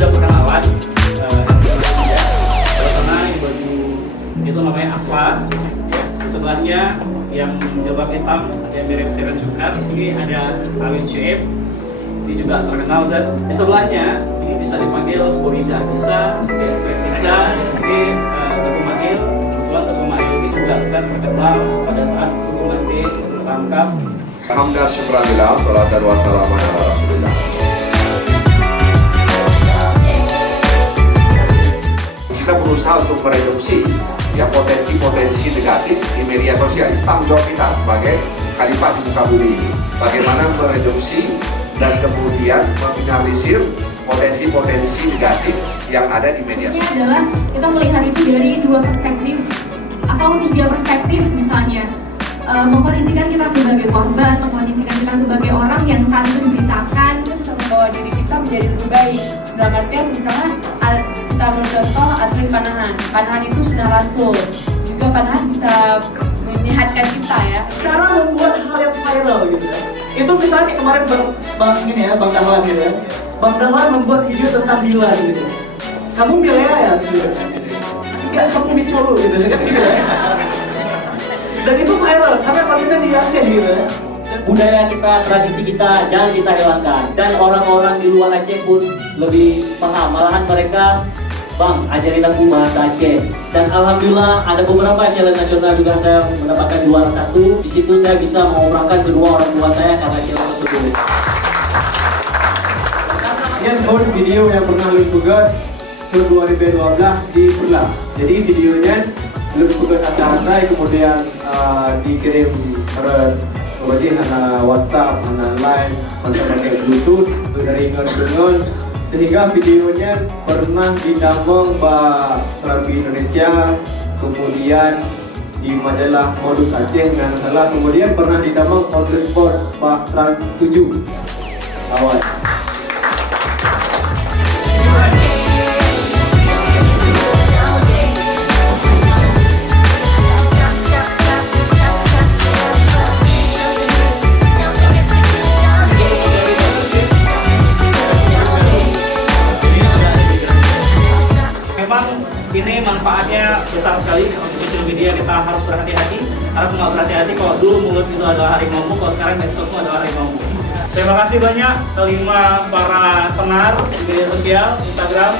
sudah perkenalan. Pertama yang baju itu namanya Aqua. Sebelahnya yang jilbab hitam yang mirip Seven Sugar. Ini ada Awin Chef. Ini juga terkenal Zat. Di sebelahnya ini bisa dipanggil Borinda bisa, bisa, mungkin Teguh Mail. Kebetulan Teguh Mail ini juga kan terkenal pada saat suku Mende tertangkap. Alhamdulillah, syukurillah, salat dan wassalamu ala rasulillah. Kita berusaha untuk mereduksi ya potensi-potensi negatif di media sosial. Tanggung jawab kita sebagai khalifah di muka bumi ini. Bagaimana mereduksi dan kemudian meminimalisir potensi-potensi negatif yang ada di media sosial. Ini adalah kita melihat itu dari dua perspektif atau tiga perspektif misalnya. Mengkondisikan kita sebagai korban, mengkondisikan kita sebagai orang yang saat itu diberitakan, bisa membawa diri kita menjadi lebih baik. Dalam artian misalnya kita bercontoh atlet panahan itu sunnah Rasul. Juga panahan bisa menyehatkan kita ya. Cara membuat hal yang viral gitu ya. Itu misalnya kayak kemarin Bang Dahlan gitu ya. Bang Dahlan membuat video tentang Dilan gitu. Kamu milea ya sih? Enggak, kamu micolo gitu kan gitu ya. Dan itu viral karena kontennya di Aceh gitu ya. Budaya kita, tradisi kita jangan kita hilangkan. Dan orang-orang di luar Aceh pun lebih paham. Malahan mereka, Bang, ajarin aku bahasa Aceh. Dan alhamdulillah ada beberapa challenge nasional juga saya mendapatkan juara 1. Di situ saya bisa mengumrahkan kedua orang tua saya karena challenge tersebut. Yang buat video yang pernah lu tugas ke 2012 di Pula. Jadi videonya lu tugas asal-asal kemudian dikirim kemudian WhatsApp, line, pakai Bluetooth dari ingon-ingon sehingga videonya pernah ditambang Mbak Serambi Indonesia, kemudian di majalah Modus Aceh dan salah, kemudian pernah ditambang on the spot Pak Trans 7 awal. Ini manfaatnya besar sekali untuk sosial media. Kita harus berhati-hati karena kalau nggak berhati-hati, kalau dulu mulut itu adalah harimau, kalau sekarang medsos itu adalah harimau. Terima kasih banyak kelima para pengar di media sosial Instagram.